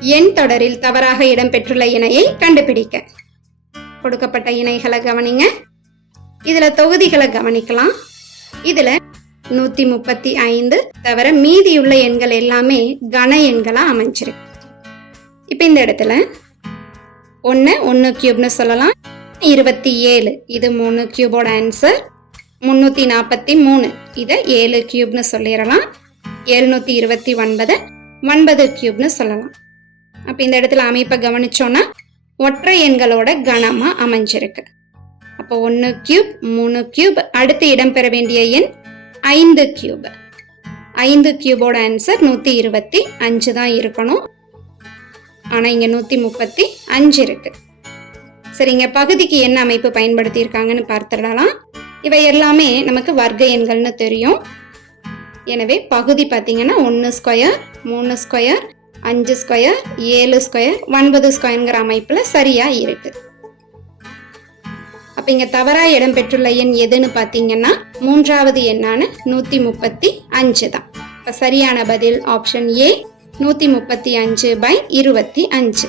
எண் தொடரில் தவறாக இடம்பெற்றுள்ள இணையை கண்டுபிடிக்க. கொடுக்கப்பட்ட இணைகளை கவனிங்க. இதுல தொகுதிகளை கவனிக்கலாம். இதுல நூத்தி முப்பத்தி ஐந்து தவிர மீதியுள்ள எண்கள் எல்லாமே கன எண்களா அமைஞ்சிருக்கு. இப்போ இந்த இடத்துல ஒன்று ஒன்று கியூப்னு சொல்லலாம். இருபத்தி ஏழு இது மூணு கியூபோட ஆன்சர் முந்நூற்றி நாற்பத்தி மூணு இதை ஏழு கியூப்னு சொல்லிடலாம். எழுநூற்றி இருபத்தி ஒன்பது ஒன்பது கியூப்னு சொல்லலாம். அப்போ இந்த இடத்துல அமைப்பை கவனிச்சோன்னா ஒற்றை எண்களோட கனமாக அமைஞ்சிருக்கு. அப்போ ஒன்று கியூப் மூணு கியூப் அடுத்து இடம்பெற வேண்டிய எண் ஐந்து கியூப் ஐந்து கியூபோட ஆன்சர் நூற்றி இருபத்தி அஞ்சு தான் இருக்கணும். ஆனால் இங்கே நூற்றி முப்பத்தி அஞ்சு இருக்கு. சரிங்க பகுதிக்கு என்ன அமைப்பு பயன்படுத்தியிருக்காங்கன்னு பார்த்துடலாம். இவை எல்லாமே நமக்கு வர்க்க எண்கள்னு தெரியும். எனவே பகுதி பார்த்தீங்கன்னா ஒன்று ஸ்கொயர் மூணு ஸ்கொயர் அஞ்சு ஸ்கொயர் ஏழு ஸ்கொயர் ஒன்பது ஸ்கொயருங்கிற அமைப்பில் சரியாக இருக்கு. அப்போ இங்கே தவறாக இடம்பெற்றுள்ள எண் எதுன்னு பார்த்தீங்கன்னா மூன்றாவது எண்ணான நூற்றி முப்பத்தி அஞ்சு தான். இப்போ சரியான பதில் ஆப்ஷன் ஏ நூற்றி முப்பத்தி அஞ்சு பை இருபத்தி அஞ்சு.